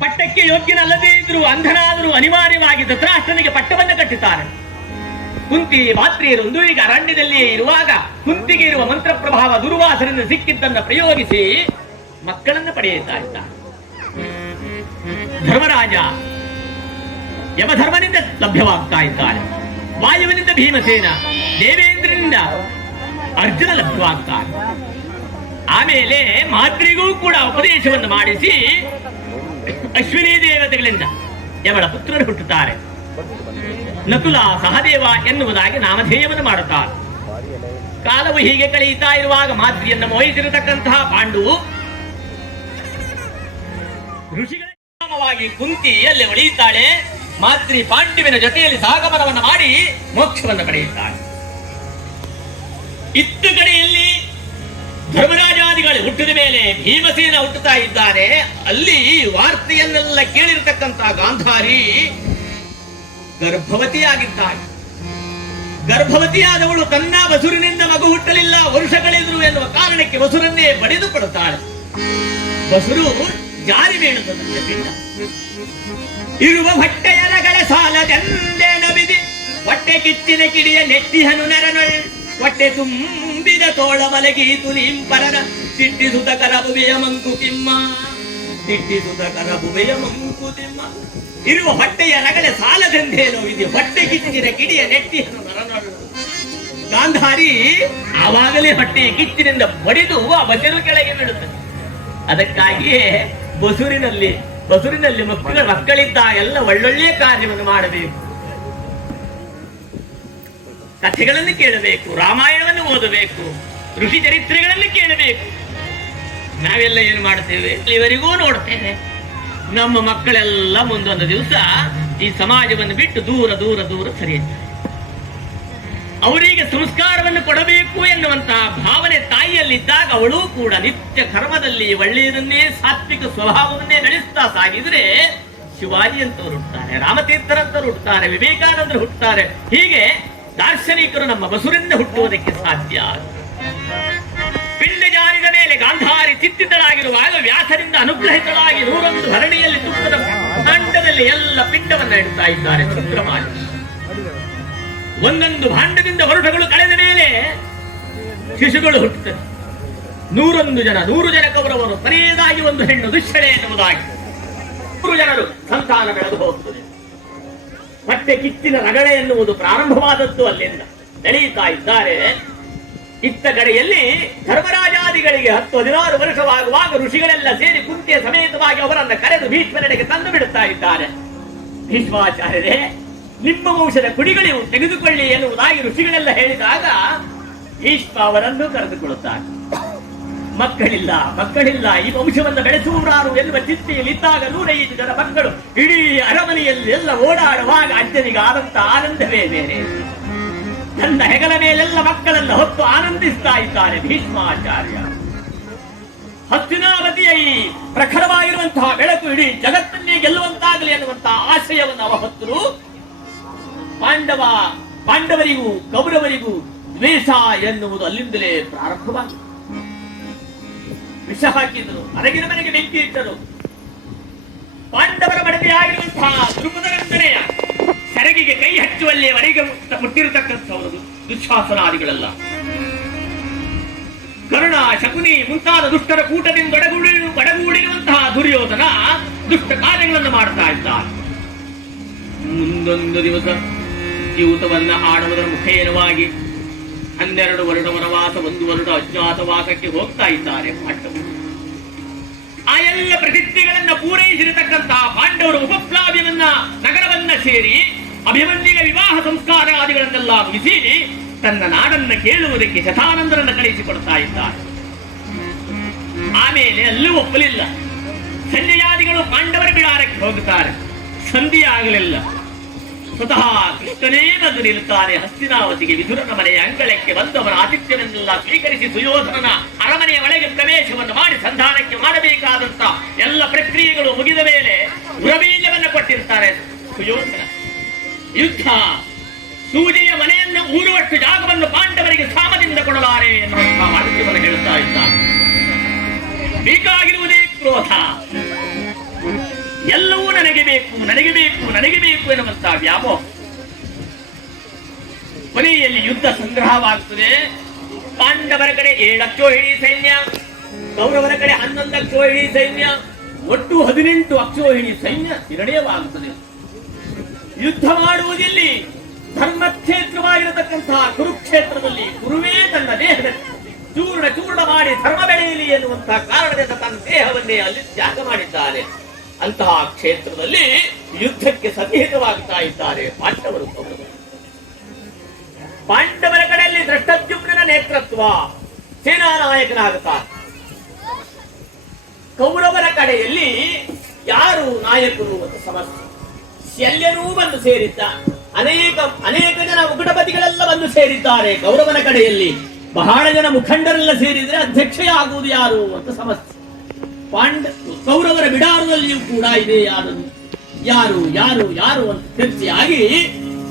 ಪಟ್ಟಕ್ಕೆ ಯೋಗ್ಯನಲ್ಲದೇ ಇದ್ರೂ ಅಂಧನಾದರೂ ಅನಿವಾರ್ಯವಾಗಿ ಧೃತರಾಷ್ಟ್ರನಿಗೆ ಪಟ್ಟವನ್ನು ಕಟ್ಟುತ್ತಾರೆ ಕುಂತಿ ಮಾತ್ರಿಯರೊಂದು ಈಗ ಅರಣ್ಯದಲ್ಲಿಯೇ ಇರುವಾಗ ಕುಂತಿಗೆ ಇರುವ ಮಂತ್ರ ಪ್ರಭಾವ ದುರ್ವಾಸರಿಂದ ಸಿಕ್ಕಿದ್ದನ್ನು ಪ್ರಯೋಗಿಸಿ ಮಕ್ಕಳನ್ನು ಪಡೆಯುತ್ತಾ ಇದ್ದಾರೆ ಧರ್ಮರಾಜ ಯಮಧರ್ಮನಿಂದ ಲಭ್ಯವಾಗ್ತಾ ಇದ್ದಾರೆ ವಾಯುವಿನಿಂದ ಭೀಮಸೇನ, ದೇವೇಂದ್ರನಿಂದ ಅರ್ಜುನ ಲಭ್ಯವಾಗ್ತಾರೆ ಆಮೇಲೆ ಮಾತ್ರಿಗೂ ಕೂಡ ಉಪದೇಶವನ್ನು ಮಾಡಿಸಿ ಅಶ್ವಿನಿ ದೇವತೆಗಳಿಂದ ಯವಳ ಪುತ್ರರು ಹುಟ್ಟುತ್ತಾರೆ. ನಕುಲ ಸಹದೇವ ಎನ್ನುವುದಾಗಿ ನಾಮಧೇಯವನ್ನು ಮಾಡುತ್ತಾರೆ. ಕಾಲವು ಹೀಗೆ ಕಳೆಯುತ್ತಾ ಇರುವಾಗ ಮಾದ್ರಿಯನ್ನು ಮೋಹಿಸಿರತಕ್ಕಂತಹ ಪಾಂಡು ಋಷಿಗಳ ಕುಂತಿ ಅಲ್ಲಿ ಉಳಿಯುತ್ತಾಳೆ. ಮಾತ್ರಿ ಪಾಂಡುವಿನ ಜೊತೆಯಲ್ಲಿ ಸಾಗಮನವನ್ನು ಮಾಡಿ ಮೋಕ್ಷವನ್ನು ಪಡೆಯುತ್ತಾಳೆ. ಇತ್ತು ಕಡೆಯಲ್ಲಿ ಧರ್ಮರಾಜಾದಿಗಳು ಹುಟ್ಟಿದ ಮೇಲೆ ಭೀಮಸೇನ ಹುಟ್ಟುತ್ತಾ ಇದ್ದಾರೆ, ಅಲ್ಲಿ ವಾರ್ತೆಯನ್ನೆಲ್ಲ ಕೇಳಿರತಕ್ಕಂತಹ ಗಾಂಧಾರಿ ಗರ್ಭವತಿಯಾಗಿದ್ದಾಳೆ. ಗರ್ಭವತಿಯಾದವಳು ತನ್ನ ಬಸುರಿನಿಂದ ಮಗು ಹುಟ್ಟಲಿಲ್ಲ, ವರುಷಗಳಿದ್ರು ಎನ್ನುವ ಕಾರಣಕ್ಕೆ ಬಸುರನ್ನೇ ಬಡಿದು ಕೊಡುತ್ತಾಳೆ ಬಸುರು ಜಾರಿ ಬೀಳುತ್ತದೆ ಇರುವ ಹೊಟ್ಟೆಯರಗಳ ಸಾಲದೆಂದೇ ನಬಿದಿ ಹೊಟ್ಟೆ ಕಿಚ್ಚಿನ ಕಿಡಿಯ ನೆಟ್ಟಿಹನು ನೆರನೊಳ್ ಹೊಟ್ಟೆ ತುಂಬಿದ ತೋಳ ಮಲಗೀತು ನೀಂಪರನ ತಿಟ್ಟಿಸುತ್ತ ಕರಬುವೆಯ ಮಂಕುತಿಮ್ಮ ತಿಟ್ಟಿಸುತ್ತ ಕರಬುವೆಯ ಮಂಕುತಿಮ್ಮ ಇರುವ ಹೊಟ್ಟೆಯ ರಗಳೆ ಸಾಲದೆಂದೇನೋ ಇದೆ ಹೊಟ್ಟೆ ಕಿಚ್ಚಿನ ಕಿಡಿಯ ನೆಟ್ಟಿ ಗಾಂಧಾರಿ ಆವಾಗಲೇ ಹೊಟ್ಟೆಯ ಕಿಚ್ಚಿನಿಂದ ಬಡಿದು ಆ ಬಸರು ಕೆಳಗೆ ಬಿಡುತ್ತೆ ಅದಕ್ಕಾಗಿಯೇ ಬಸುರಿನಲ್ಲಿ ಬಸುರಿನಲ್ಲಿ ಮಕ್ಕಳ ಮಕ್ಕಳಿದ್ದ ಎಲ್ಲ ಒಳ್ಳೊಳ್ಳೆ ಕಾರ್ಯವನ್ನು ಮಾಡಬೇಕು. ಕಥೆಗಳನ್ನು ಕೇಳಬೇಕು, ರಾಮಾಯಣವನ್ನು ಓದಬೇಕು, ಋಷಿ ಚರಿತ್ರೆಗಳನ್ನು ಕೇಳಬೇಕು. ನಾವೆಲ್ಲ ಏನು ಮಾಡ್ತೇವೆ ಇವರಿಗೂ ನೋಡ್ತೇವೆ. ನಮ್ಮ ಮಕ್ಕಳೆಲ್ಲ ಮುಂದೊಂದು ದಿವಸ ಈ ಸಮಾಜವನ್ನು ಬಿಟ್ಟು ದೂರ ದೂರ ದೂರ ಸರಿಯುತ್ತಾರೆ ಅವರಿಗೆ ಸಂಸ್ಕಾರವನ್ನು ಕೊಡಬೇಕು ಎನ್ನುವಂತಹ ಭಾವನೆ ತಾಯಿಯಲ್ಲಿದ್ದಾಗ ಅವಳು ಕೂಡ ನಿತ್ಯ ಕರ್ಮದಲ್ಲಿ ಒಳ್ಳೆಯದನ್ನೇ, ಸಾತ್ವಿಕ ಸ್ವಭಾವವನ್ನೇ ನಡೆಸ್ತಾ ಸಾಗಿದ್ರೆ ಶಿವಾಜಿ ಅಂತವರು ಹುಟ್ಟುತ್ತಾರೆ ರಾಮತೀರ್ಥರಂತವರು ಹುಟ್ಟುತ್ತಾರೆ ವಿವೇಕಾನಂದರು ಹುಟ್ಟುತ್ತಾರೆ ಹೀಗೆ ದಾರ್ಶನಿಕರು ನಮ್ಮ ಬಸುರಿಂದ ಹುಟ್ಟುವುದಕ್ಕೆ ಸಾಧ್ಯ. ಪಿಂಡ ಜಾರಿದ ಮೇಲೆ ಗಾಂಧಾರಿ ಚಿತ್ತಿತಳಾಗಿರುವಾಗ ವ್ಯಾಸರಿಂದ ಅನುಗ್ರಹಿತಳಾಗಿ ನೂರೊಂದು ಭರಣಿಯಲ್ಲಿ ತುಪ್ಪದ ಭಾಂಡದಲ್ಲಿ ಎಲ್ಲ ಪಿಂಡವನ್ನು ಇಡ್ತಾ ಇದ್ದಾರೆ ಚಂದ್ರಮಾಲಿ ಒಂದೊಂದು ಭಾಂಡದಿಂದ ಹೊರಟಗಳು ಕಳೆದ ಮೇಲೆ ಶಿಶುಗಳು ಹುಟ್ಟುತ್ತವೆ. ನೂರೊಂದು ಜನ, ನೂರು ಜನ ಕೌರವರು ಕೊನೆಯದಾಗಿ ಒಂದು ಹೆಣ್ಣು ದುಶ್ಚಳೆ ಎನ್ನುವುದಾಗಿ. ನೂರು ಜನರು ಸಂತಾನ ಬೆಳೆದು ಹೋಗುತ್ತದೆ. ಮತ್ತೆ ಕಿಚ್ಚಿನ ರಗಳೆ ಎನ್ನುವುದು ಪ್ರಾರಂಭವಾದದ್ದು ಅಲ್ಲಿಂದ. ನಡೆಯುತ್ತಾ ಇದ್ದಾರೆ. ಇತ್ತ ಕಡೆಯಲ್ಲಿ ಧರ್ಮರಾಜಾದಿಗಳಿಗೆ ಹತ್ತು ಹದಿನಾರು ವರ್ಷವಾಗುವಾಗ ಋಷಿಗಳೆಲ್ಲ ಸೇರಿ ಕುಂತಿಯ ಸಮೇತವಾಗಿ ಅವರನ್ನು ಕರೆದು ಭೀಷ್ಮನೆಡೆಗೆ ತಂದು ಬಿಡುತ್ತಾ ಇದ್ದಾರೆ. ಭೀಷ್ಮಾಚಾರ್ಯರೇ, ನಿಮ್ಮ ವಂಶದ ಕುಡಿಗಳಿವು ತೆಗೆದುಕೊಳ್ಳಿ ಎನ್ನುವುದಾಗಿ ಋಷಿಗಳೆಲ್ಲ ಹೇಳಿದಾಗ ಭೀಷ್ಮ ಅವರನ್ನು ಕರೆದುಕೊಳ್ಳುತ್ತಾರೆ. ಮಕ್ಕಳಿಲ್ಲ ಮಕ್ಕಳಿಲ್ಲ. ಈ ವಂಶವನ್ನು ಬೆಳೆಸುವರಾರು ಎನ್ನುವ ಚಿಂತೆಯಲ್ಲಿ ಇದ್ದಾಗ ನೂರೈದು ಜನ ಮಕ್ಕಳು ಇಡೀ ಅರಮನೆಯಲ್ಲಿ ಎಲ್ಲ ಓಡಾಡುವಾಗ ಅಜ್ಜನಿಗೆ ಆದಂತ ಆನಂದವೇ ಬೇರೆ. ತನ್ನ ಹೆಗಲ ಮೇಲೆಲ್ಲ ಮಕ್ಕಳನ್ನು ಹೊತ್ತು ಆನಂದಿಸ್ತಾ ಇದ್ದಾರೆ ಭೀಷ್ಮಾಚಾರ್ಯ. ಹಸ್ತಿನಾವತಿಯ ಈ ಪ್ರಖರವಾಗಿರುವಂತಹ ಬೆಳಕು ಇಡೀ ಜಗತ್ತನ್ನೇ ಗೆಲ್ಲುವಂತಾಗಲಿ ಅನ್ನುವಂತಹ ಆಶಯವನ್ನು ಅವ ಹೊತ್ತರು. ಪಾಂಡವ, ಪಾಂಡವರಿಗೂ, ಕೌರವರಿಗೂ ದ್ವೇಷ ಎನ್ನುವುದು ಅಲ್ಲಿಂದಲೇ ಪ್ರಾರಂಭವಾಗಿದೆ. ವಿಷ ಹಾಕಿದರು. ಅರಗಿನ ಮನೆಗೆ ಬೆಂಕಿ ಇಟ್ಟರು. ಪಾಂಡವರ ಮಡದಿಯಾಗಿರುವಂತಹ ದ್ರುಪದರಂದನೆಯ ಸೆರಗಿಗೆ ಕೈ ಹಚ್ಚುವಲ್ಲಿ ವರೆಗೆ ಮುಟ್ಟ- ಮುಟ್ಟಿರತಕ್ಕಂಥವರು ದುಶ್ವಾಸನಾದಿಗಳಲ್ಲ ಕರುಣ, ಶಕುನಿ ಮುಂತಾದ ದುಷ್ಟರ ಕೂಟದಿಂದ ಒಡಗೂಡಿ ಒಡಗೂಡಿರುವಂತಹ ದುರ್ಯೋಧನ ದುಷ್ಟ ಕಾರ್ಯಗಳನ್ನು ಮಾಡ್ತಾ ಇದ್ದಾರೆ ಮುಂದೊಂದು ದಿವಸ ಯೂತವನ್ನ ಆಡುವುದರ ಮುಖೇನವಾಗಿ ಹನ್ನೆರಡು ವರುಡ ವನವಾಸ, ಒಂದು ವರುಡ ಅಜ್ಞಾತವಾಸಕ್ಕೆ ಹೋಗ್ತಾ ಇದ್ದಾರೆ ಪಾಂಡವರು. ಆ ಎಲ್ಲ ಪ್ರತಿಜ್ಞೆಗಳನ್ನ ಪೂರೈಸಿರತಕ್ಕಂತಹ ಪಾಂಡವರು ಉಪಪ್ಲಾವ್ಯವನ್ನ ನಗರವನ್ನ ಸೇರಿ ಅಭಿಮನ್ಯ ವಿವಾಹ ಸಂಸ್ಕಾರಾದಿಗಳನ್ನೆಲ್ಲ ಮುಗಿಸಿ ತನ್ನ ನಾಡನ್ನ ಕೇಳುವುದಕ್ಕೆ ಶತಾನಂದರನ್ನ ಕಳಿಸಿಕೊಡ್ತಾ ಇದ್ದಾರೆ. ಆಮೇಲೆ ಅಲ್ಲೂ ಒಪ್ಪಲಿಲ್ಲ. ಸಂಜೆಯಾದಿಗಳು ಪಾಂಡವರ ಬಿಡಾರಕ್ಕೆ ಹೋಗುತ್ತಾರೆ ಸಂಧಿ ಆಗಲಿಲ್ಲ ಸ್ವತಃ ಕೃಷ್ಣನೇ ಬಂದು ನಿಲ್ತಾನೆ ಹಸ್ತಿನಾವತಿಗೆ ವಿದುರನ ಮನೆಯ ಅಂಗಳಕ್ಕೆ ಬಂದವನ ಆತಿಥ್ಯವನ್ನೆಲ್ಲ ಸ್ವೀಕರಿಸಿ ಸುಯೋಧನನ ಅರಮನೆಯ ಒಳಗೆ ಪ್ರವೇಶವನ್ನು ಮಾಡಿ ಸಂಧಾನಕ್ಕೆ ಮಾಡಬೇಕಾದಂತ ಎಲ್ಲ ಪ್ರಕ್ರಿಯೆಗಳು ಮುಗಿದ ಮೇಲೆ ಉರಬೀಜವನ್ನು ಕೊಟ್ಟಿರ್ತಾರೆ ಸುಯೋಧನ. ಯುದ್ಧ. ಸೂಜಿಯ ಮನೆಯನ್ನು ಊರುವಷ್ಟು ಜಾಗವನ್ನು ಪಾಂಡವರಿಗೆ ಸಾಮದಿಂದ ಕೊಡಲಾರೆ ಎನ್ನುವಂತಹ ಮಾಹಿತಿಯನ್ನು ಹೇಳುತ್ತಾ ಇದ್ದಾರೆ ಬೇಕಾಗಿರುವುದೇ ಕ್ರೋಧ. ಎಲ್ಲವೂ ನನಗೆ ಬೇಕು ನನಗೆ ಬೇಕು ನನಗೆ ಬೇಕು ಎನ್ನುವಂತಹ ವ್ಯಾಮೋಹ. ಕೊನೆಯಲ್ಲಿ ಯುದ್ಧ ಸಂಗ್ರಹವಾಗುತ್ತದೆ ಪಾಂಡವರ ಕಡೆ ಏಳಕ್ಕೋ ಹಿಡಿ ಸೈನ್ಯ, ಕೌರವರ ಕಡೆ ಹನ್ನೊಂದಕ್ಕೋ ಹಿಡಿ ಸೈನ್ಯ, ಒಟ್ಟು ಹದಿನೆಂಟು ಅಕ್ಷೋಹಿಣಿ ಸೈನ್ಯ ನಿರ್ಣಯವಾಗುತ್ತದೆ ಯುದ್ಧ ಮಾಡುವುದಿಲ್ಲಿ ಧರ್ಮಕ್ಷೇತ್ರವಾಗಿರತಕ್ಕಂತಹ ಕುರುಕ್ಷೇತ್ರದಲ್ಲಿ ಗುರುವೇ ತನ್ನ ದೇಹದ ಚೂರ್ಣ ಚೂರ್ಣ ಮಾಡಿ ಧರ್ಮ ಬೆಳೆಯಲಿ ಎನ್ನುವಂತಹ ಕಾರಣದಿಂದ ತನ್ನ ದೇಹವನ್ನೇ ಅಲ್ಲಿ ತ್ಯಾಗ ಮಾಡಿದ್ದಾರೆ ಅಂತಹ ಕ್ಷೇತ್ರದಲ್ಲಿ ಯುದ್ಧಕ್ಕೆ ಸನ್ನಿಹಿತವಾಗುತ್ತಾ ಇದ್ದಾರೆ ಪಾಂಡವರು ಪಾಂಡವರ ಕಡೆಯಲ್ಲಿ ದೃಷ್ಟದ್ಯುಮ್ನ ನೇತೃತ್ವ ಸೇನಾ ನಾಯಕನಾಗುತ್ತಾರೆ ಕೌರವರ ಕಡೆಯಲ್ಲಿ ಯಾರು ನಾಯಕರು ಅಂತ ಸಮಸ್ಯೆ ಶಲ್ಯರೂ ಬಂದು ಸೇರಿದ್ದ ಅನೇಕ ಅನೇಕ ಜನ ಉಗುಟಪತಿಗಳೆಲ್ಲ ಬಂದು ಸೇರಿದ್ದಾರೆ. ಕೌರವನ ಕಡೆಯಲ್ಲಿ ಬಹಳ ಜನ ಮುಖಂಡರೆಲ್ಲ ಸೇರಿದ್ರೆ ಅಧ್ಯಕ್ಷೆ ಆಗುವುದು ಯಾರು ಅಂತ ಸಮಸ್ಯೆ ಪಾಂಡ ಕೌರವರ ಬಿಡಾರದಲ್ಲಿಯೂ ಕೂಡ ಇದೆ ಯಾರು ಯಾರು ಯಾರು ಅಂತ ಚರ್ಚೆಯಾಗಿ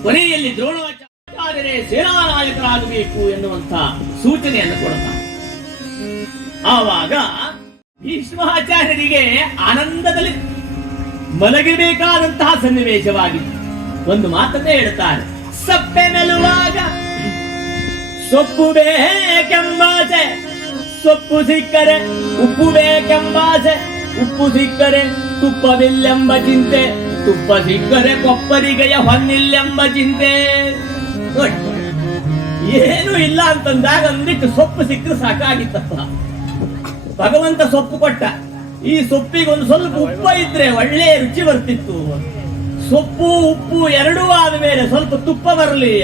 ಕೊನೆಯಲ್ಲಿ ದ್ರೋಣಾಚಾರ್ಯರೇ ಸೇನಾ ನಾಯಕರಾಗಬೇಕು ಎನ್ನುವಂತ ಸೂಚನೆಯನ್ನು ಕೊಡುತ್ತಾರೆ. ಆವಾಗ ಭೀಷ್ಮಾಚಾರ್ಯರಿಗೆ ಆನಂದದಲ್ಲಿ ಮಲಗಬೇಕಾದಂತಹ ಸನ್ನಿವೇಶವಾಗಿದೆ ಒಂದು ಮಾತನ್ನೇ ಹೇಳುತ್ತಾರೆ, ಸಪ್ಪೆ ಮೆಲುವಾಗ ಸೊಪ್ಪು ಬೇಕೆಂಬಾಸೆ, ಸೊಪ್ಪು ಸಿಕ್ಕರೆ ಉಪ್ಪು ಬೇಕೆಂಬಾಸೆ ಉಪ್ಪು ಸಿಕ್ಕರೆ ತುಪ್ಪವಿಲ್ಲೆಂಬ ಚಿಂತೆ. ತುಪ್ಪ ಸಿಕ್ಕರೆ ಕೊಪ್ಪರಿಗೆಯ ಹೊನ್ನಿಲ್ಲೆಂಬ ಚಿಂತೆ. ಏನು ಇಲ್ಲ ಅಂತಂದಾಗ ಒಂದಿಟ್ಟು ಸೊಪ್ಪು ಸಿಕ್ಕರೆ ಸಾಕಾಗಿತ್ತಪ್ಪ. ಭಗವಂತ ಸೊಪ್ಪು ಕೊಟ್ಟ. ಈ ಸೊಪ್ಪಿಗೆ ಒಂದು ಸ್ವಲ್ಪ ಉಪ್ಪ ಇದ್ರೆ ಒಳ್ಳೆ ರುಚಿ ಬರ್ತಿತ್ತು. ಸೊಪ್ಪು, ಉಪ್ಪು ಎರಡೂ ಆದ ಮೇಲೆ ಸ್ವಲ್ಪ ತುಪ್ಪ ಬರಲಿ.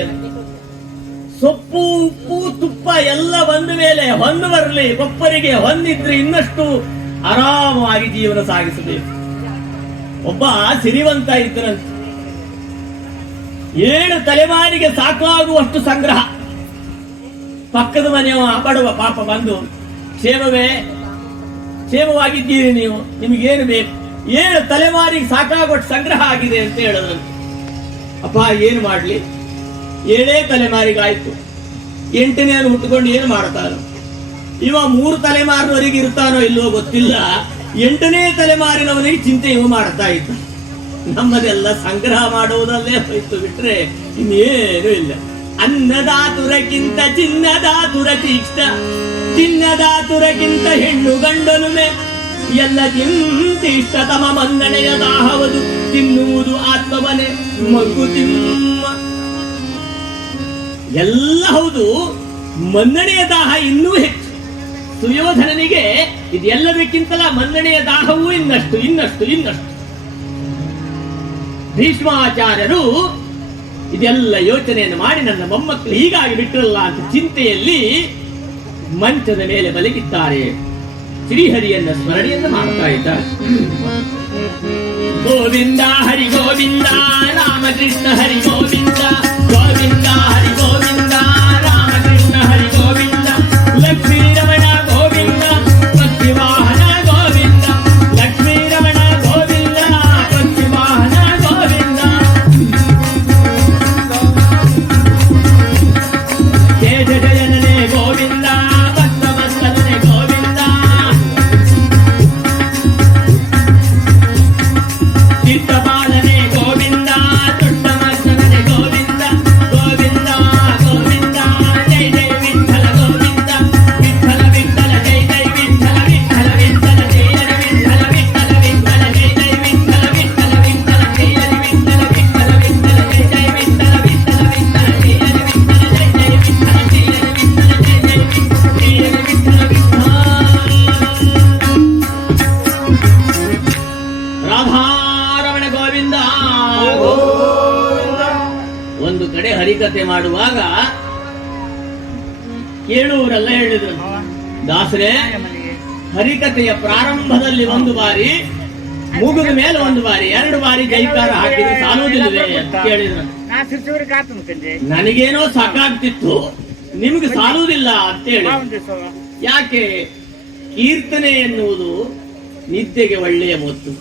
ಸೊಪ್ಪು, ಉಪ್ಪು, ತುಪ್ಪ ಎಲ್ಲ ಬಂದ ಮೇಲೆ ಹೊಂದು ಬರಲಿ. ಕೊಪ್ಪರಿಗೆ ಹೊಂದಿದ್ರೆ ಇನ್ನಷ್ಟು ಆರಾಮವಾಗಿ ಜೀವನ ಸಾಗಿಸಬೇಕು. ಒಬ್ಬ ಸಿರಿವಂತ ಇದ್ದರಂತೆ ಏಳು ತಲೆಮಾರಿಗೆ ಸಾಕಾಗುವಷ್ಟು ಸಂಗ್ರಹ. ಪಕ್ಕದ ಮನೆಯವ ಬಡವ ಪಾಪ ಬಂದು, ಕ್ಷೇಮವೇ, ಕ್ಷೇಮವಾಗಿದ್ದೀರಿ ನೀವು, ನಿಮಗೇನು ಬೇಕು? ಏಳು ತಲೆಮಾರಿಗೆ ಸಾಕಾಗುವಷ್ಟು ಸಂಗ್ರಹ ಆಗಿದೆ ಅಂತ ಹೇಳಿದ್ರು ಅಪ್ಪ, ಏನು ಮಾಡಲಿ? ಏಳೇ ತಲೆಮಾರಿಗಾಯ್ತು. ಎಂಟನೇ ಹುಟ್ಟುಕೊಂಡು ಏನು ಮಾಡ್ತಾನೋ ಇವ ಮೂರು ತಲೆಮಾರಿನವರೆಗೆ ಇರ್ತಾನೋ ಇಲ್ಲವೋ ಗೊತ್ತಿಲ್ಲ. ಎಂಟನೇ ತಲೆಮಾರಿನವನಿಗೆ ಚಿಂತೆ ಇವು ಮಾಡ್ತಾ ಇದ್ದ. ನಮ್ಮದೆಲ್ಲ ಸಂಗ್ರಹ ಮಾಡುವುದಲ್ಲೇ ಹೋಯ್ತು ಬಿಟ್ರೆ ಇನ್ನೇನು ಇಲ್ಲ. ಅನ್ನದಾತುರಕ್ಕಿಂತ ಚಿನ್ನದಾತುರ ತೀಕ್ಷ್ಣ ಚಿನ್ನದಾತುರಕ್ಕಿಂತ ಹೆಣ್ಣು ಗಂಡನುಮೆ. ಎಲ್ಲ ಇಷ್ಟ ತಮ ಮನ್ನಣೆಯ ದಾಹವದು, ತಿನ್ನುವುದು ಆತ್ಮವನೆ, ಮಗು ತಿಮ್ಮ. ಎಲ್ಲ ಹೌದು, ಮನ್ನಣೆಯ ದಾಹ ಇನ್ನೂ ಹೆಚ್ಚು. ಸುಯೋಧನನಿಗೆ ಇದೆಲ್ಲದಕ್ಕಿಂತಲ ಮನ್ನಣೆಯ ದಾಹವೂ ಇನ್ನಷ್ಟು ಇನ್ನಷ್ಟು ಇನ್ನಷ್ಟು. ಭೀಷ್ಮಾಚಾರ್ಯರು ಇದೆಲ್ಲ ಯೋಚನೆಯನ್ನು ಮಾಡಿ ನನ್ನ ಮೊಮ್ಮಕ್ಕಳು ಹೀಗಾಗಿ ಬಿಟ್ಟಿರಲ್ಲ ಅಂತ ಚಿಂತೆಯಲ್ಲಿ ಮಂಚದ ಮೇಲೆ ಬಲಗಿದ್ದಾರೆ. ಶ್ರೀಹರಿಯನ್ನ ಸ್ಮರಣೆಯನ್ನು ಮಾಡ್ತಾ ಇದ್ದಾರೆ. ಗೋವಿಂದ, ಹರಿ ಗೋವಿಂದ, ರಾಮಕೃಷ್ಣ, ಹರಿ ಗೋವಿಂದ. ಹೇಳಿದ್ರು. ದಾಸರೇ ಹರಿಕತೆಯ ಪ್ರಾರಂಭದಲ್ಲಿ ಒಂದು ಬಾರಿ ಮುಗಿದ ಮೇಲೆ ಒಂದು ಬಾರಿ ಎರಡು ಬಾರಿ ಜೈಕಾರ ಹಾಕಿದ್ರೆ ಸಾಲುವುದಿಲ್ಲವೇ ಅಂತ ಕೇಳಿದ್ರು. ಕಂದೆ ನನಗೇನೋ ಸಾಕಾಗ್ತಿತ್ತು ನಿಮ್ಗೆ ಸಾಲುವುದಿಲ್ಲ ಅಂತ ಹೇಳಿ. ಯಾಕೆ? ಕೀರ್ತನೆ ಎನ್ನುವುದು ನಿದ್ದೆಗೆ ಒಳ್ಳೆಯ ಮೊತ್ತು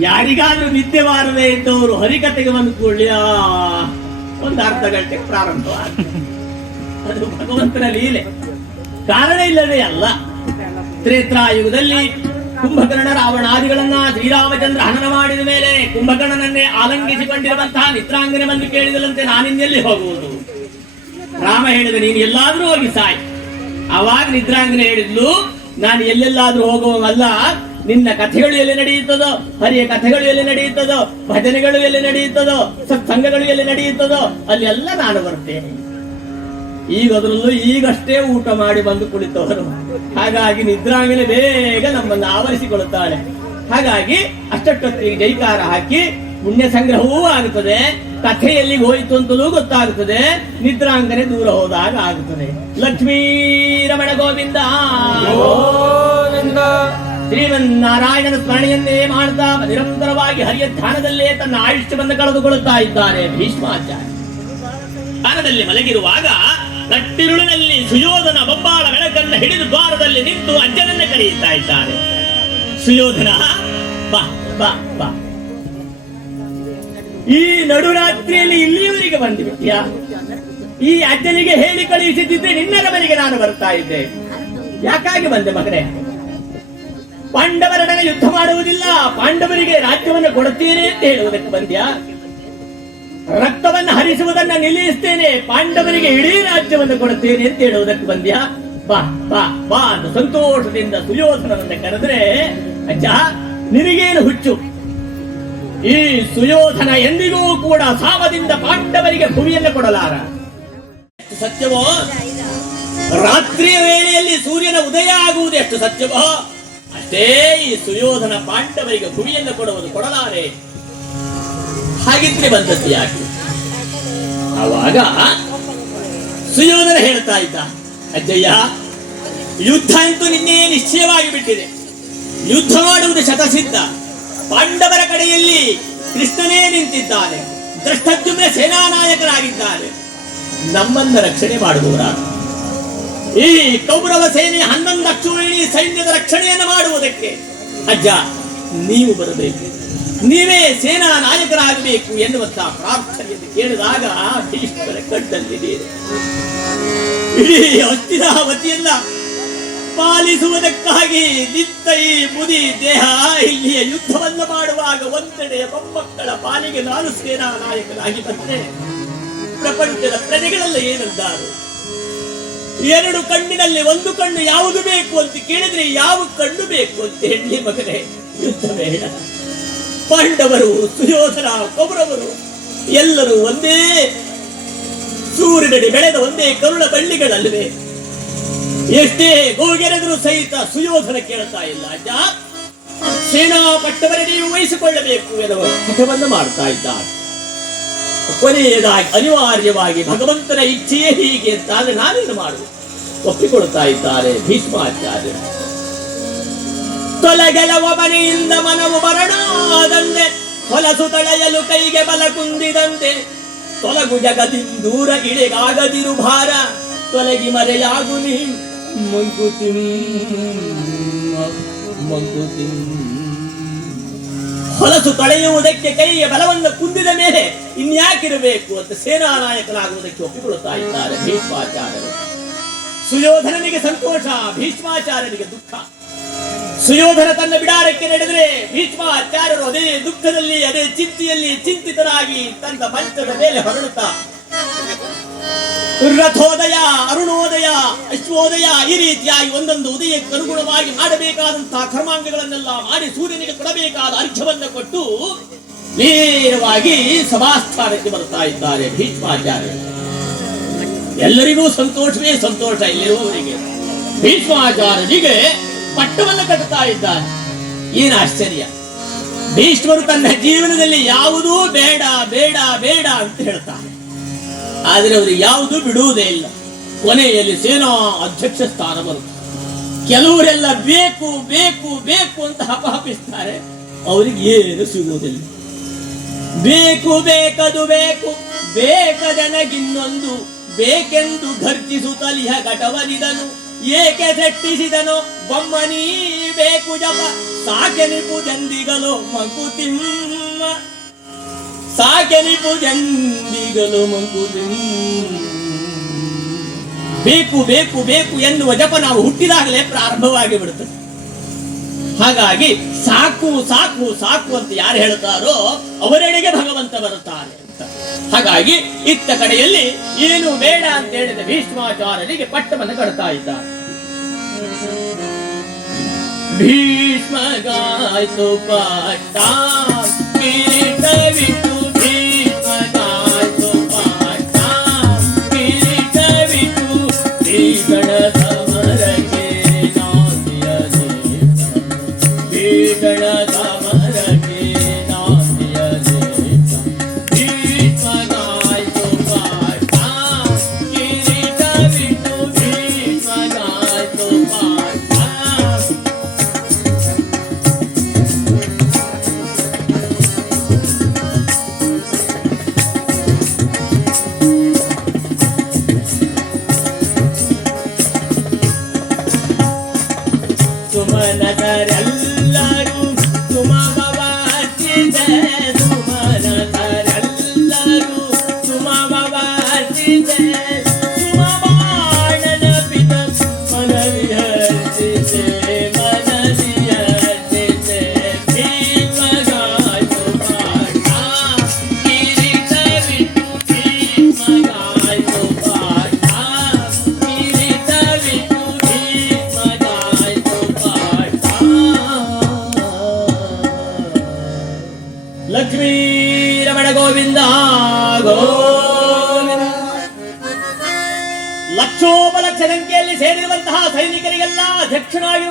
ಯಾರಿಗಾದ್ರೂ ನಿದ್ದೆ ಬಾರದೆ ಇದ್ದವರು ಹರಿಕತೆಗೆ ಬಂದು ಕೂಡಲೇ ಒಂದು ಅರ್ಧ ಗಂಟೆಗೆ ಪ್ರಾರಂಭ. ಅದು ಭಗವಂತನ ಲೀಲೆ. ಕಾರಣ ಇಲ್ಲದೆ ಅಲ್ಲ. ತ್ರೇತ್ರಾಯುಗದಲ್ಲಿ ಕುಂಭಕರ್ಣ ರಾವಣಾದಿಗಳನ್ನ ಶ್ರೀರಾಮಚಂದ್ರ ಹನನ ಮಾಡಿದ ಮೇಲೆ ಕುಂಭಕರ್ಣನನ್ನೇ ಆಲಂಗಿಸಿಕೊಂಡಿರುವಂತಹ ನಿತ್ರಾಂಗನೆ ಬಂದು ಕೇಳಿದಲಂತೆ ನಾನಿನ್ನೆಲ್ಲಿ ಹೋಗುವುದು? ರಾಮ ಹೇಳಿದ, ನೀನು ಎಲ್ಲಾದ್ರೂ ಹೋಗಿ ಸಾಯ್. ಅವಾಗ ನಿದ್ರಾಂಗನೆ ಹೇಳಿದ್ಲು, ನಾನು ಎಲ್ಲೆಲ್ಲಾದ್ರೂ ಹೋಗುವವಲ್ಲ ನಿನ್ನ ಕಥೆಗಳು ಎಲ್ಲಿ ನಡೆಯುತ್ತದೋ, ಹರಿಯ ಕಥೆಗಳು ಎಲ್ಲಿ ನಡೆಯುತ್ತದೋ, ಭಜನೆಗಳು ಎಲ್ಲಿ ನಡೆಯುತ್ತದೋ, ಸತ್ಸಂಗಗಳು ಎಲ್ಲಿ ನಡೆಯುತ್ತದೋ ಅಲ್ಲೆಲ್ಲ ನಾನು ಬರ್ತೇನೆ ಈಗ ಅದರಲ್ಲೂ ಈಗಷ್ಟೇ ಊಟ ಮಾಡಿ ಬಂದು ಕುಳಿತವರು. ಹಾಗಾಗಿ ನಿದ್ರಾಂಗನೆ ಬೇಗ ನಮ್ಮನ್ನು ಆವರಿಸಿಕೊಳ್ಳುತ್ತಾಳೆ. ಹಾಗಾಗಿ ಅಷ್ಟೊತ್ತಿಗೆ ಜೈಕಾರ ಹಾಕಿ ಪುಣ್ಯ ಸಂಗ್ರಹವೂ ಆಗುತ್ತದೆ. ಕಥೆಯಲ್ಲಿ ಹೋಯಿತು ಅಂತಲೂ ಗೊತ್ತಾಗುತ್ತದೆ. ನಿದ್ರಾಂಗನೆ ದೂರ ಹೋದಾಗ ಆಗುತ್ತದೆ. ಲಕ್ಷ್ಮೀ ರಮಣ ಗೋವಿಂದ. ಶ್ರೀಮನ್ನಾರಾಯಣನ ಸ್ಮರಣೆಯನ್ನೇ ಮಾಡ್ತಾ ನಿರಂತರವಾಗಿ ಹರಿಯ ಧ್ಯಾನದಲ್ಲೇ ತನ್ನ ಆಯುಷ್ಯವನ್ನು ಕಳೆದುಕೊಳ್ಳುತ್ತಾ ಇದ್ದಾರೆ ಭೀಷ್ಮಾಚಾರ್ಯ. ಸ್ಥಾನದಲ್ಲಿ ಮಲಗಿರುವಾಗ ನಟ್ಟಿರುಳಿನಲ್ಲಿ ಸುಯೋಧನ ಬೊಬ್ಬಾಳ ಬೆಳಕನ್ನು ಹಿಡಿದು ದ್ವಾರದಲ್ಲಿ ನಿಂತು ಅಜ್ಜನನ್ನ ಕರೆಯುತ್ತಾ ಇದ್ದಾರೆ. ಸುಯೋಧನ, ಬಾ ಬಾ ಬಾ. ಈ ನಡುರಾತ್ರಿಯಲ್ಲಿ ಇಲ್ಲಿಯವರಿಗೆ ಬಂದುಬಿಟ್ಯಾ? ಈ ಅಜ್ಜನಿಗೆ ಹೇಳಿ ಕಳುಹಿಸಿದ್ದೆ ನಿನ್ನರ ಮನೆಗೆ ನಾನು ಬರ್ತಾ ಇದ್ದೆ. ಯಾಕಾಗಿ ಬಂದೆ ಮಗನೇ? ಪಾಂಡವರ ಯುದ್ಧ ಮಾಡುವುದಿಲ್ಲ. ಪಾಂಡವರಿಗೆ ರಾಜ್ಯವನ್ನು ಕೊಡುತ್ತೇನೆ ಅಂತ ಹೇಳುವುದಕ್ಕೆ ಬಂದ್ಯಾ? ರಕ್ತವನ್ನು ಹರಿಸುವುದನ್ನ ನಿಲ್ಲಿಸ್ತೇನೆ. ಪಾಂಡವರಿಗೆ ಇಡೀ ರಾಜ್ಯವನ್ನು ಕೊಡುತ್ತೇನೆ ಅಂತ ಹೇಳುವುದಕ್ಕೆ ಬಂದ್ಯಾ? ಬಾ ಬಾ ಬಾ ಅಂತ ಸಂತೋಷದಿಂದ ಸುಯೋಧನನನ್ನ ಕರೆದ್ರೆ, ಅಜ್ಜ, ನಿನಗೇನು ಹುಚ್ಚು? ಈ ಸುಯೋಧನ ಎಂದಿಗೂ ಕೂಡ ಸಾವದಿಂದ ಪಾಂಡವರಿಗೆ ಭೂಮಿಯನ್ನು ಕೊಡಲಾರ. ಸತ್ಯವೋ? ರಾತ್ರಿಯ ವೇಳೆಯಲ್ಲಿ ಸೂರ್ಯನ ಉದಯ ಆಗುವುದು ಎಷ್ಟು ಸತ್ಯವೋ? ಅಷ್ಟೇ ಈ ಸುಯೋಧನ ಪಾಂಡವರಿಗೆ ಭೂಮಿಯನ್ನು ಕೊಡುವುದು ಕೊಡಲಾರೆ. ಹಾಗಿದ್ರೆ ಬಂದದ್ದು ಯಾಕೆ? ಆವಾಗ ಸುಯೋಧನ ಹೇಳ್ತಾ ಇದ್ದ, ಅಜ್ಜಯ್ಯ, ಯುದ್ಧ ಅಂತೂ ನಿನ್ನೇ ನಿಶ್ಚಯವಾಗಿ ಬಿಟ್ಟಿದೆ. ಯುದ್ಧ ಮಾಡುವುದು ಶತಸಿದ್ಧ. ಪಾಂಡವರ ಕಡೆಯಲ್ಲಿ ಕೃಷ್ಣನೇ ನಿಂತಿದ್ದಾನೆ. ದೃಷ್ಟದ್ಯುಮ್ನ ಸೇನಾನಾಯಕರಾಗಿದ್ದಾನೆ ನಮ್ಮನ್ನ ರಕ್ಷಣೆ ಮಾಡುವವರ ಈ ಕೌರವ ಸೇನೆ ಹನ್ನೊಂದು ಅಕ್ಷೋಹಿಣಿ ಸೈನ್ಯದ ರಕ್ಷಣೆಯನ್ನು ಮಾಡುವುದಕ್ಕೆ, ಅಜ್ಜ, ನೀವು ಬರಬೇಕು. ನೀವೇ ಸೇನಾ ನಾಯಕರಾಗಬೇಕು ಎನ್ನುವಂತಹ ಪ್ರಾರ್ಥನೆಯನ್ನು ಕೇಳಿದಾಗ ಭೀಷ್ಮರ ಕಣ್ಣಲ್ಲಿ ನೀರು. ಇಡೀ ಅವತಿಯಲ್ಲ ಪಾಲಿಸುವುದಕ್ಕಾಗಿ ನಿತ್ತ ಈ ಮುದಿ ದೇಹ ಇಲ್ಲಿಯ ಯುದ್ಧವನ್ನು ಮಾಡುವಾಗ ಒಂದೆಡೆ ಮೊಮ್ಮಕ್ಕಳ ಪಾಲಿಗೆ ನಾನು ಸೇನಾ ನಾಯಕನಾಗಿ ಬಂದೆ. ಪ್ರಪಂಚದ ಪ್ರಜೆಗಳೆಲ್ಲ ಏನಂದಾರು? ಎರಡು ಕಣ್ಣಿನಲ್ಲಿ ಒಂದು ಕಣ್ಣು ಯಾವುದು ಬೇಕು ಅಂತ ಕೇಳಿದ್ರೆ ಯಾವ ಕಣ್ಣು ಬೇಕು ಅಂತ ಹೇಳಿ ಮಗನೇ ಯುದ್ಧ ಬೇಡ ಪಾಂಡವರು, ಸುಯೋಧನ ಕೌರವರು ಎಲ್ಲರೂ ಒಂದೇ ಸೂರ್ಯನಡಿ ಬೆಳೆದ ಒಂದೇ ಕರುಣ ಬಳ್ಳಿಗಳಲ್ಲಿವೆ? ಎಷ್ಟೇ ಗೋಗೆರೆದರೂ ಸಹಿತ ಸುಯೋಧನ ಕೇಳ್ತಾ ಇಲ್ಲ, ಅಜ್ಜ. ಸೇನಾ ಪಟ್ಟವರ ನೀವು ವಹಿಸಿಕೊಳ್ಳಬೇಕು ಎನ್ನುವ ಪುಟವನ್ನು ಮಾಡ್ತಾ ಇದ್ದಾರೆ. ಕೊನೆಯದಾಗಿ ಅನಿವಾರ್ಯವಾಗಿ ಭಗವಂತನ ಇಚ್ಛೆಯೇ ಹೀಗೆ ಅಂತಾದ್ರೆ ನಾನೇನು ಮಾಡುವುದು? ಒಪ್ಪಿಕೊಳ್ತಾ ಇದ್ದಾರೆ ಭೀಷ್ಮಾಚಾರ್ಯ ತೊಲಗೆಲವ ಒಬನೆಯಿಂದ ಮನವು ಮರಣಾದಂತೆ ಹೊಲಸು ತಳೆಯಲು ಕೈಗೆ ಬಲ ಕುಂದಿದಂತೆ. ತೊಲಗು ಜಗದಿಂದೂರ ಇಳೆಗಾಗದಿರು ಭಾರ. ತೊಲಗಿ ಮರೆಯಾಗು ನೀ ಮಂಕುತಿಮ್ಮ ಹೊಲಸು ತಳೆಯುವುದಕ್ಕೆ ಕೈಗೆ ಬಲವನ್ನು ಕುಂದಿದ ಮೇಲೆ ಇನ್ಯಾಕಿರಬೇಕು ಅಂತ ಸೇನಾ ನಾಯಕನಾಗುವುದಕ್ಕೆ ಒಪ್ಪಿಕೊಳ್ಳುತ್ತಾ ಇದ್ದಾರೆ ಭೀಷ್ಮಾಚಾರ್ಯರು. ಸುಯೋಧನನಿಗೆ ಸಂತೋಷ, ಭೀಷ್ಮಾಚಾರ್ಯನಿಗೆ ದುಃಖ. ಸುಯೋಧನ ತನ್ನ ಬಿಡಾರಕ್ಕೆ ನಡೆದರೆ ಭೀಷ್ಮಾಚಾರ್ಯರು ಅದೇ ದುಃಖದಲ್ಲಿ, ಅದೇ ಚಿಂತೆಯಲ್ಲಿ ಚಿಂತಿತರಾಗಿ ತನ್ನ ಮಂಚದ ಮೇಲೆ ಹೊರಡುತ್ತ, ರಥೋದಯ, ಅರುಣೋದಯ, ಅಶ್ವೋದಯ ಈ ರೀತಿಯಾಗಿ ಒಂದೊಂದು ಉದಯಕ್ಕೆ ಅನುಗುಣವಾಗಿ ಮಾಡಬೇಕಾದಂತಹ ಕರ್ಮಾಂಗಗಳನ್ನೆಲ್ಲ ಮಾಡಿ ಸೂರ್ಯನಿಗೆ ಕೊಡಬೇಕಾದ ಅರ್ಘ್ಯವನ್ನು ಕೊಟ್ಟು ನೇರವಾಗಿ ಸಭಾಸ್ಥಾನಕ್ಕೆ ಬರ್ತಾ ಇದ್ದಾರೆ ಭೀಷ್ಮಾಚಾರ್ಯರು ಎಲ್ಲರಿಗೂ ಸಂತೋಷವೇ ಸಂತೋಷ ಇಲ್ಲಿರುವವರಿಗೆ. ಭೀಷ್ಮಾಚಾರ್ಯರಿಗೆ ಪಟ್ಟವನ್ನು ಕಟ್ಟುತ್ತಾ ಇದ್ದಾನೆ. ಏನು ಆಶ್ಚರ್ಯ? ಭೀಷ್ಮರು ತನ್ನ ಜೀವನದಲ್ಲಿ ಯಾವುದೂ ಬೇಡ ಬೇಡ ಬೇಡ ಅಂತ ಹೇಳ್ತಾರೆ. ಆದರೆ ಅವರು ಯಾವುದೂ ಬಿಡುವುದೇ ಇಲ್ಲ. ಕೊನೆಯಲ್ಲಿ ಸೇನಾ ಅಧ್ಯಕ್ಷ ಸ್ಥಾನ ಬರುತ್ತೆ. ಕೆಲವರೆಲ್ಲ ಬೇಕು ಬೇಕು ಬೇಕು ಅಂತ ಹಪಹಪಿಸ್ತಾರೆ ಅವರಿಗೆ ಏನು ಸಿಗುವುದಿಲ್ಲ. ಬೇಕು, ಬೇಕದು ಬೇಕು, ಬೇಕದನಗಿನ್ನೊಂದು, ಬೇಕೆಂದು ಘರ್ಜಿಸುತ್ತಲಿಹ ಘಟವನಿದನು. ಏಕೆ ಸೆಟ್ಟಿಸಿದನು ಬೊಮ್ಮನೀ ಬೇಕು ಜಪ ಸಾಕೆನಿಪು ಜಂದಿಗಲು ಮಂಕುತಿಮ್ಮ ಸಾಕೆನಿಪು ಜಂದಿಗಲು ಮಂಕುತಿಮ್ಮ ಬೇಕು ಬೇಕು ಬೇಕು ಎನ್ನುವ ಜಪ ನಾವು ಹುಟ್ಟಿದಾಗಲೇ ಪ್ರಾರಂಭವಾಗಿ ಬಿಡುತ್ತದೆ ಹಾಗಾಗಿ ಸಾಕು ಸಾಕು ಸಾಕು ಅಂತ ಯಾರು ಹೇಳ್ತಾರೋ ಅವರೆಡೆಗೆ ಭಗವಂತ ಬರುತ್ತಾನೆ ಅಂತ ಹಾಗಾಗಿ ಇತ್ತ ಕಡೆಯಲ್ಲಿ ಏನು ಬೇಡ ಅಂತ ಹೇಳಿದ ಭೀಷ್ಮಾಚಾರ್ಯರಿಗೆ ಪಟ್ಟವನ್ನು ಕಡ್ತಾ ಇದ್ದಾರೆ ಭೀಷ್ಮಗಾಯ್ತು ಪಟ್ಟ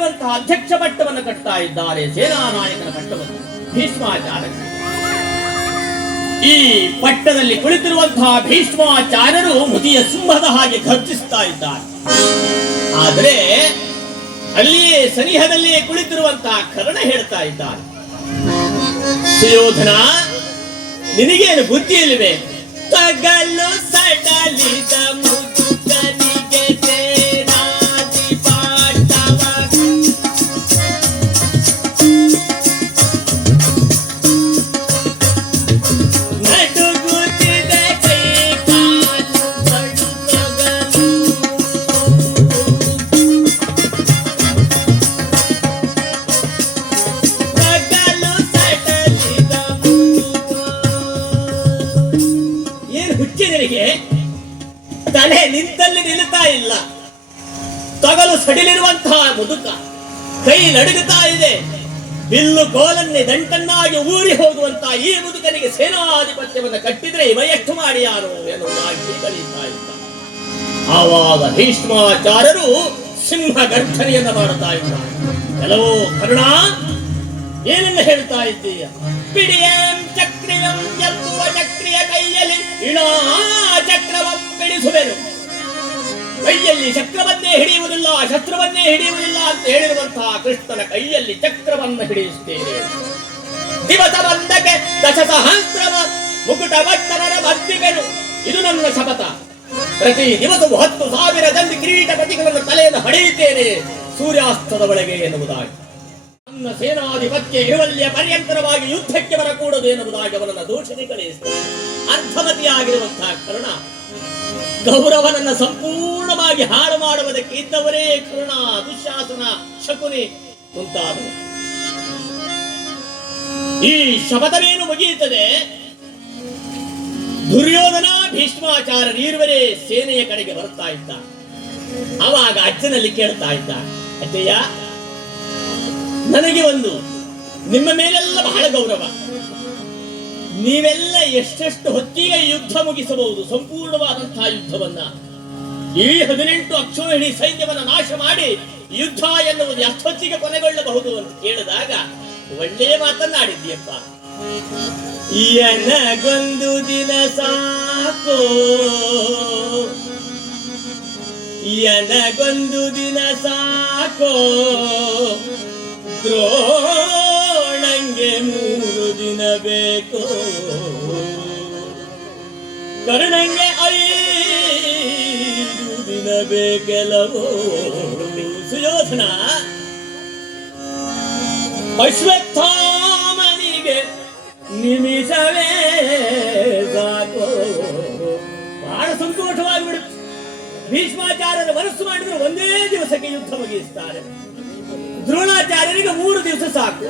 ಅಧ್ಯಕ್ಷನಾಗಿರುವಂತಹ ಅಧ್ಯಕ್ಷ ಪಟ್ಟವನ್ನು ಕಟ್ತಾ ಇದ್ದಾರೆ, ಸೇನಾ ನಾಯಕನ ಪಟ್ಟವನ್ನು ಈ ಪಟ್ಟದಲ್ಲಿ ಕುಳಿತಿರುವಂತಹ ಭೀಷ್ಮಾಚಾರ್ಯರು ಮುದಿಯ ಸಿಂಹದ ಹಾಗೆ ಖರ್ಚಿಸ್ತಾ ಇದ್ದಾರೆ. ಆದರೆ ಅಲ್ಲಿಯೇ, ಸನಿಹದಲ್ಲಿಯೇ ಕುಳಿತಿರುವಂತಹ ಕರ್ಣ ಹೇಳ್ತಾ ಇದ್ದಾರೆ. ಸುಯೋಧನ, ನಿನಗೇನು ಬುದ್ಧಿ ಇಲ್ವೇ ತಗಲು ಸಡಲಿದ ಬಿಲ್ಲು ಕೋಲನ್ನೇ ದಂಟನ್ನಾಗಿ ಊರಿ ಹೋಗುವಂತ ಈ ಮುದುಕನಿಗೆ ಸೇನಾಧಿಪತ್ಯವನ್ನು ಕಟ್ಟಿದ್ರೆ ಇವ ಎಷ್ಟು ಮಾಡಿ ಯಾರು ಎನ್ನುವುದಾಗಿ ಆವಾಗ ಭೀಷ್ಮಾಚಾರ್ಯರು ಸಿಂಹ ಗರ್ಜನೆಯನ್ನು ಮಾಡುತ್ತಾ ಇದ್ದಾರೆ. ಕೆಲವು ಕರುಣ ಏನನ್ನ ಹೇಳ್ತಾ ಇದ್ದೀಯ? ಪಿಡಿಯಂ ಚಕ್ರಿಯಂ ಎತ್ತುವ ಚಕ್ರಿಯ ಕೈಯಲ್ಲಿ ಇಣಾ ಚಕ್ರವಂ ಬಿಡಿಸುವೆನು. ಕೈಯಲ್ಲಿ ಚಕ್ರವನ್ನೇ ಹಿಡಿಯುವುದಿಲ್ಲ, ಶಸ್ತ್ರವನ್ನೇ ಹಿಡಿಯುವುದಿಲ್ಲ ಅಂತ ಹೇಳಿರುವಂತಹ ಕೃಷ್ಣನ ಕೈಯಲ್ಲಿ ಚಕ್ರವನ್ನು ಹಿಡಿಯುತ್ತೇನೆ. ದಿವಸ ಬಂದಕ್ಕೆ ದಶಸಹಸ್ರವ ಮುಕುಟ ಭಟ್ಟನರ ಬಂದಿಗನು ಇದು ನನ್ನ ಶಪಥ. ಪ್ರತಿ ದಿವಸವೂ ಹತ್ತು ಸಾವಿರ ಜನ ಕಿರೀಟ ಪ್ರತಿಗಳನ್ನು ತಲೆಯನ್ನು ಹಡೆಯುತ್ತೇನೆ. ಸೂರ್ಯಾಸ್ತದ ಒಳಗೆ ಎನ್ನುವುದಾಗಿ. ನನ್ನ ಸೇನಾಧಿಪತ್ಯ ಇರುವಲ್ಲಿಯ ಪರ್ಯಂತರವಾಗಿ ಯುದ್ಧಕ್ಕೆ ಬರಕೂಡದು ಎನ್ನುವುದಾಗಿ ಅವನನ್ನು ದೂಷಣೆ ಕಳಿಸುತ್ತಾನೆ ಅರ್ಧಮತಿಯಾಗಿರುವಂತಹ ಕರುಣ ಗೌರವನನ್ನ ಸಂಪೂರ್ಣವಾಗಿ ಹಾಳು ಮಾಡುವುದಕ್ಕೆ ಇದ್ದವರೇ ಕರುಣ, ದುಶಾಸನ, ಶಕುನಿ ಮುಂತಾದವು ಈ ಶಪಥವೇನು ಮುಗಿಯುತ್ತದೆ? ದುರ್ಯೋಧನ ಭೀಷ್ಮಾಚಾರ ನೀರ್ವರೇ ಸೇನೆಯ ಕಡೆಗೆ ಬರುತ್ತಾ ಇದ್ದ. ಅವಾಗ ಅಜ್ಜನಲ್ಲಿ ಕೇಳ್ತಾ ಇದ್ದ, ಅಜ್ಜಯ್ಯ, ನನಗೆ ಒಂದು, ನಿಮ್ಮ ಮೇಲೆಲ್ಲ ಬಹಳ ಗೌರವ. ನೀವೆಲ್ಲ ಎಷ್ಟೆಷ್ಟು ಹೊತ್ತಿಗೆ ಯುದ್ಧ ಮುಗಿಸಬಹುದು? ಸಂಪೂರ್ಣವಾದಂತಹ ಯುದ್ಧವನ್ನ. ಈ ಹದಿನೆಂಟು ಅಕ್ಷೋಹಿಣಿ ಸೈನ್ಯವನ್ನ ನಾಶ ಮಾಡಿ ಯುದ್ಧ ಎನ್ನುವುದು ಎಷ್ಟೊತ್ತಿಗೆ ಕೊನೆಗೊಳ್ಳಬಹುದು ಅಂತ ಕೇಳಿದಾಗ ಒಳ್ಳೆಯ ಮಾತನ್ನಾಡಿದ್ಯಪ್ಪ ಎನಗೊಂದು ದಿನ ಸಾಕು. ಎನಗೊಂದು ದಿನ ಸಾಕೋ. ದ್ರೋಣಂಗೆ ಮೂರು ದಿನ ಬೇಕು. ಕರುಣಂಗೆ ಐದು ದಿನ ಬೇಕೆಲ್ಲವೋ ಸುಯೋಧನ ಅಶ್ವತ್ಥಾಮನಿಗೆ ನಿಮಿಷವೇ ಸಾಕು. ಬಹಳ ಬಿಡುತ್ತೆ ಭೀಷ್ಮಾಚಾರ್ಯರ ಮನಸ್ಸು ಮಾಡಿದ್ರೆ ಒಂದೇ ದಿವಸಕ್ಕೆ ಯುದ್ಧ ಮುಗಿಸ್ತಾರೆ. ದ್ರೋಣಾಚಾರ್ಯರಿಗೆ ಮೂರು ದಿವಸ ಸಾಕು.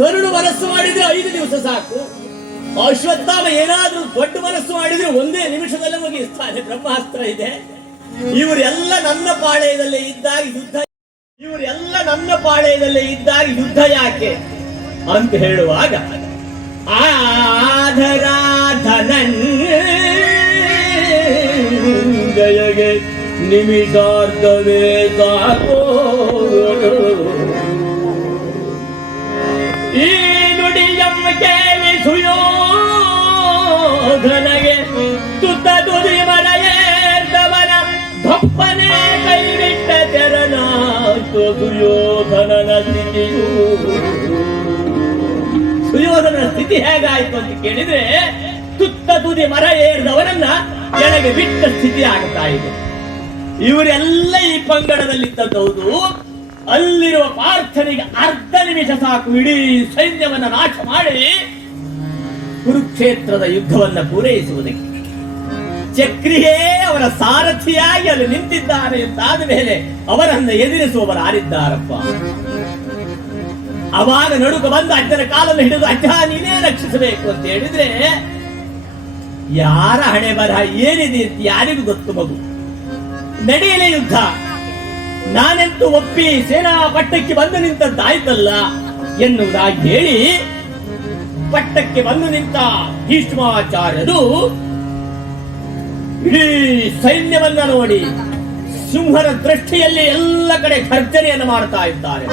ಕರುಣು ಮನಸ್ಸು ಮಾಡಿದ್ರೆ ಐದು ದಿವಸ ಸಾಕು. ಅಶ್ವತ್ಥಾಮ ಏನಾದ್ರೂ ದೊಡ್ಡ ಮನಸ್ಸು ಮಾಡಿದ್ರೆ ಒಂದೇ ನಿಮಿಷದಲ್ಲೇ ಮುಗಿಸ್ತಾನೆ ಬ್ರಹ್ಮಾಸ್ತ್ರ ಇದೆ. ಇವರೆಲ್ಲ ನನ್ನ ಪಾಳೆಯದಲ್ಲೇ ಇದ್ದಾಗ ಯುದ್ಧ ಇವರೆಲ್ಲ ನನ್ನ ಪಾಳೆಯದಲ್ಲೇ ಇದ್ದಾಗ ಯುದ್ಧ ಯಾಕೆ? ಅಂತ ಹೇಳುವಾಗ ಆಧರಾಧನಂಜಯಗೆ ನಿಮಿಷಾರ್ಧವೇ ಸಾಕೋ. ಸುಯೋಧನಗೆ ತುತ್ತ ತುದಿ ಮನೆಯೇರ್ದವನ ದಪ್ಪನೆ ಕೈ ಬಿಟ್ಟ ತೆರನ ಸುಯೋಧನನ ಸ್ಥಿತಿಯು ಸುಯೋಧನನ ಸ್ಥಿತಿ ಹೇಗಾಯ್ತು ಅಂತ ಕೇಳಿದ್ರೆ, ತುತ್ತ ತುದಿ ಮರ ಏರಿದವನನ್ನ ಕೆಳಗೆ ಬಿಟ್ಟ ಸ್ಥಿತಿ ಆಗ್ತಾ ಇದೆ. ಇವರೆಲ್ಲ ಈ ಪಂಗಡದಲ್ಲಿದ್ದದ್ದು ಅಲ್ಲಿರುವ ಪಾರ್ಥನಿಗೆ ಅರ್ಧ ನಿಮಿಷ ಸಾಕು, ಇಡೀ ಸೈನ್ಯವನ್ನ ನಾಶ ಮಾಡಿ ಕುರುಕ್ಷೇತ್ರದ ಯುದ್ಧವನ್ನು ಪೂರೈಸುವುದಕ್ಕೆ. ಚಕ್ರಿಯೇ ಅವರ ಸಾರಥಿಯಾಗಿ ಅಲ್ಲಿ ನಿಂತಿದ್ದಾರೆ ಎಂದಾದ ಮೇಲೆ ಅವರನ್ನು ಎದುರಿಸುವವರು ಆರಿದ್ದಾರಪ್ಪ ಅವಾಗ ನಡುಕ ಬಂದು ಅಜ್ಜನ ಕಾಲನ್ನು ಹಿಡಿದು ಅಜ್ಜ, ನೀನೇ ರಕ್ಷಿಸಬೇಕು ಅಂತ ಹೇಳಿದ್ರೆ ಯಾರ ಹಣೆ ಬರಹ ಏನಿದೆ ಅಂತ ಯಾರಿಗೂ ಗೊತ್ತು ಮಗು. ನಡೆಯಲೇ ಯುದ್ಧ. ನಾನೆಂತೂ ಒಪ್ಪಿ ಸೇನಾ ಪಟ್ಟಕ್ಕೆ ಬಂದು ನಿಂತದ್ದಾಯ್ತಲ್ಲ ಎನ್ನುವುದಾಗಿ ಹೇಳಿ ಪಟ್ಟಕ್ಕೆ ಬಂದು ನಿಂತ ಭೀಷ್ಮಾಚಾರ್ಯರು ಇಡೀ ಸೈನ್ಯವನ್ನ ನೋಡಿ ಸಿಂಹರ ದೃಷ್ಟಿಯಲ್ಲಿ ಎಲ್ಲ ಕಡೆ ಖರ್ಜನೆಯನ್ನು ಮಾಡ್ತಾ ಇದ್ದಾರೆ.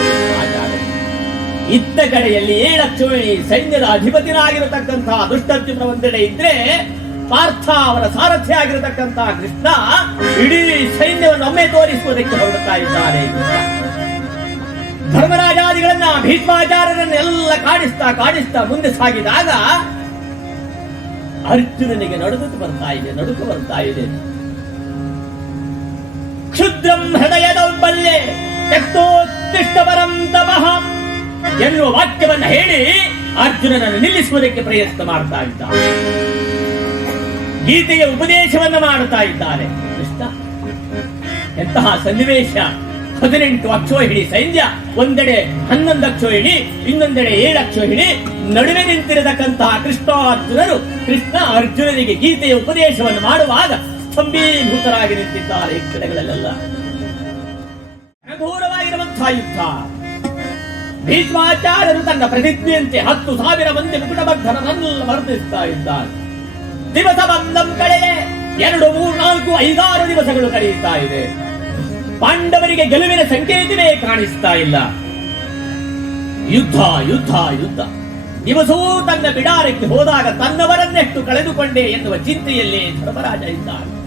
ಇದ್ದ ಇತ್ತ ಕಡೆಯಲ್ಲಿ ಏಳಕ್ಷೋಣಿ ಸೈನ್ಯದ ಅಧಿಪತಿನಾಗಿರತಕ್ಕಂತಹ ದುಷ್ಟರ್ಜುನ ಒಂದೆಡೆ ಇದ್ರೆ ಪಾರ್ಥ ಅವರ ಸಾರಥ್ಯ ಆಗಿರತಕ್ಕಂತಹ ಕೃಷ್ಣ ಇಡೀ ಸೈನ್ಯವನ್ನು ಒಮ್ಮೆ ತೋರಿಸುವುದಕ್ಕೆ ಹೊರಡ್ತಾ ಇದ್ದಾರೆ. ಧರ್ಮರಾಜಾದಿಗಳನ್ನ ಭೀಷ್ಮಾಚಾರ್ಯರನ್ನೆಲ್ಲ ಕಾಡಿಸ್ತಾ ಕಾಡಿಸ್ತಾ ಮುಂದೆ ಸಾಗಿದಾಗ ಅರ್ಜುನನಿಗೆ ನಡೆದು ಬರ್ತಾ ಇದೆ ನಡುಕು ಬರ್ತಾ ಇದೆ. ಕ್ಷುದ್ರಂ ಹೃದಯ ದೌರ್ಬಲ್ಯೆ ಪರಂ ತಪಃ ಎನ್ನುವ ವಾಕ್ಯವನ್ನ ಹೇಳಿ ಅರ್ಜುನನನ್ನು ನಿಲ್ಲಿಸುವುದಕ್ಕೆ ಪ್ರಯತ್ನ ಮಾಡ್ತಾ ಇದ್ದಾರೆ ಗೀತೆಯ ಉಪದೇಶವನ್ನ ಮಾಡುತ್ತಾ ಇದ್ದಾರೆ ಎಂತಹ ಸನ್ನಿವೇಶ. ಹದಿನೆಂಟು ಅಕ್ಷೋಹಿಣಿ ಸೈನ್ಯ, ಒಂದೆಡೆ ಹನ್ನೊಂದು ಅಕ್ಷೋಹಿಣಿ, ಇನ್ನೊಂದೆಡೆ ಏಳು ಅಕ್ಷೋಹಿಣಿ. ನಡುವೆ ನಿಂತಿರತಕ್ಕಂತಹ ಕೃಷ್ಣಾರ್ಜುನರು ಕೃಷ್ಣ ಅರ್ಜುನನಿಗೆ ಗೀತೆಯ ಉಪದೇಶವನ್ನು ಮಾಡುವಾಗ ಸ್ತಂಭೀಭೂತರಾಗಿ ನಿಂತಿದ್ದಾರೆ ಈ ಕಡೆಗಳಲ್ಲೆಲ್ಲ ಘೋರವಾಗಿರುವಂತಹ ಯುದ್ಧ. ಭೀಷ್ಮಾಚಾರ್ಯರು ತನ್ನ ಪ್ರತಿಜ್ಞೆಯಂತೆ ಹತ್ತು ಸಾವಿರ ಮಂದಿ ಮುಕುಟಬದ್ಧರನ್ನು ವರ್ಧಿಸ್ತಾ ಇದ್ದಾರೆ. ದಿವಸ ಬಂದಂ ಕಡೆ ಎರಡು, ಮೂರು, ನಾಲ್ಕು, ಐದಾರು ದಿವಸಗಳು ಕಳೆಯುತ್ತಾ ಇದೆ. ಪಾಂಡವರಿಗೆ ಗೆಲುವಿನ ಸಂಕೇತವೇ ಕಾಣಿಸ್ತಾ ಇಲ್ಲ. ಯುದ್ಧ ಯುದ್ಧ ಯುದ್ಧ. ದಿವಸವೂ ತನ್ನ ಬಿಡಾರಕ್ಕೆ ಹೋದಾಗ ತನ್ನವರನ್ನೆಷ್ಟು ಕಳೆದುಕೊಂಡೆ ಎನ್ನುವ ಚಿಂತೆಯಲ್ಲಿ ಧರ್ಮರಾಜ ಇದ್ದಾನೆ.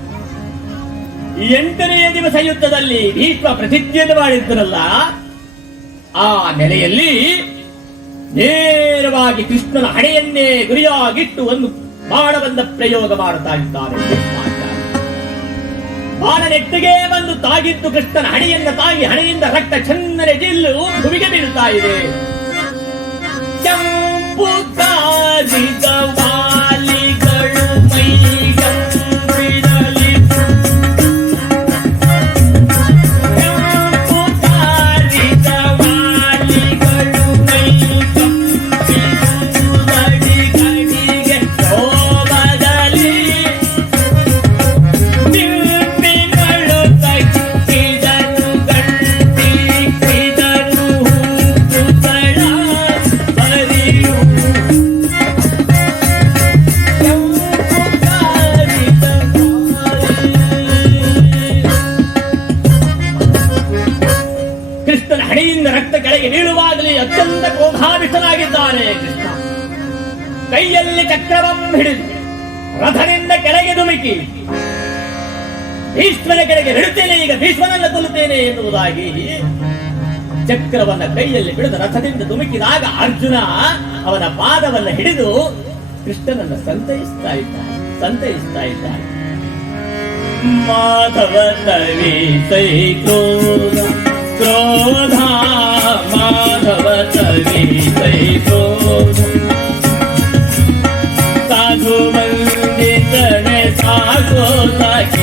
ಎಂಟನೆಯ ದಿವಸ ಯುದ್ಧದಲ್ಲಿ ಭೀಷ್ಮ ಪ್ರತಿಜ್ಞೆಯನ್ನು ಮಾಡಿದ್ದರಲ್ಲ ಆ ನೆಲೆಯಲ್ಲಿ ನೇರವಾಗಿ ಕೃಷ್ಣನ ಹಣೆಯನ್ನೇ ಗುರಿಯಾಗಿಟ್ಟು ಒಂದು ಬಾಣವನ್ನ ಪ್ರಯೋಗ ಮಾಡುತ್ತಾ ಇದ್ದಾರೆ ಭೀಷ್ಮಾಚಾರ್ಯ. ಬಾಣ ನೆಟ್ಟಿಗೆ ಬಂದು ತಾಗಿತ್ತು ಕೃಷ್ಣನ ಹಣೆಯಿಂದ ತಾಗಿ ಹಣೆಯಿಂದ ರಕ್ತ ಚಂದನೆ ಜಿಲ್ಲು ಭೂಮಿಗೆ ಬೀಳ್ತಾ ಇದೆ ಕೆಂಪು ಎನ್ನುವುದಾಗಿ ಚಕ್ರವನ್ನ ಕೈಯಲ್ಲಿ ಬಿಡಿದ ರಥದಿಂದ ಧುಮುಕಿದಾಗ ಅರ್ಜುನ ಅವನ ಪಾದವನ್ನ ಹಿಡಿದು ಕೃಷ್ಣನನ್ನ ಸಂತೈಸ್ತಾ ಇದ್ದಾನೆ ಸಂತೈಸ್ತಾ ಇದ್ದಾನೆ. ಮಾಧವ ಕ್ರೋಧ ಮಾಧವ ತವಿ ಕ್ರೋಧ. ಸಾಧು ವಂದಿತನೆ ಸಾಗೋ ಸಾಕೆನ್ನು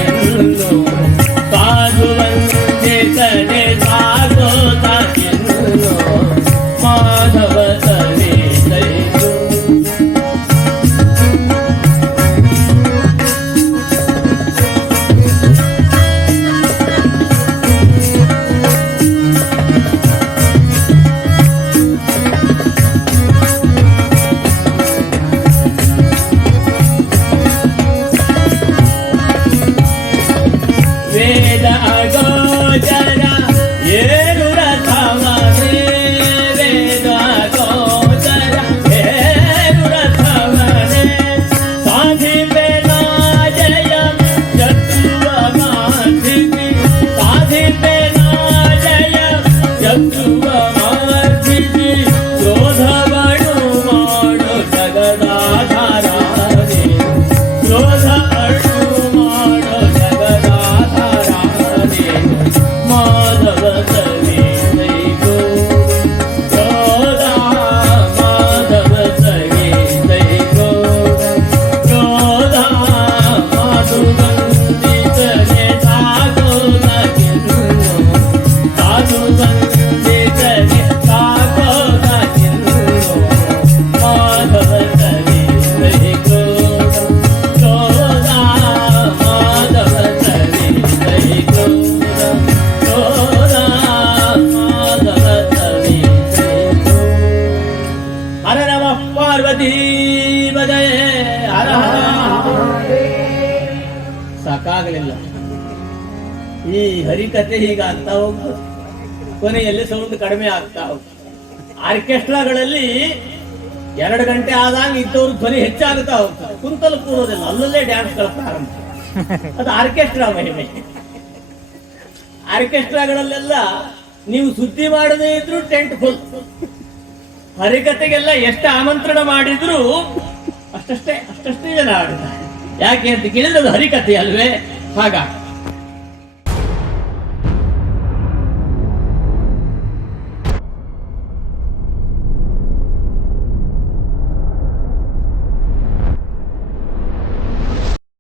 ಸಾಕಾಗಲಿಲ್ಲ. ಈ ಹರಿಕತೆ ಹೀಗಾಗ್ತಾ ಹೋಗ್ತದೆ ಕೊನೆಯಲ್ಲಿ ಸೌಂಡ್ ಕಡಿಮೆ ಆಗ್ತಾ ಹೋಗ್ತದೆ ಆರ್ಕೆಸ್ಟ್ರಾಗಳಲ್ಲಿ ಎರಡು ಗಂಟೆ ಆದಾಗ ಇದ್ದವ್ರ ಧ್ವನಿ ಹೆಚ್ಚಾಗುತ್ತಾ ಹೋಗ್ತದೆ. ಕುಂತಲು ಕೂರೋದಿಲ್ಲ, ಅಲ್ಲಲ್ಲೇ ಡ್ಯಾನ್ಸ್ ಪ್ರಾರಂಭ. ಅದು ಆರ್ಕೆಸ್ಟ್ರಾ ಮಹಿಮೆ. ಆರ್ಕೆಸ್ಟ್ರಾಗಳಲ್ಲೆಲ್ಲ ನೀವು ಸುದ್ದಿ ಮಾಡದೇ ಇದ್ರು ಟೆಂಟ್ ಫುಲ್ ಹರಿಕತೆಗೆಲ್ಲ ಎಷ್ಟು ಆಮಂತ್ರಣ ಮಾಡಿದ್ರು ಅಷ್ಟಷ್ಟೇ ಅಷ್ಟಷ್ಟೇ ಜನ ಆಡುತ್ತಾರೆ ಯಾಕೆ ಅಂತ ಕೇಳಿದ್ರೆ ಅದು ಹರಿಕತೆ ಅಲ್ವೇ? ಹಾಗಾಗಿ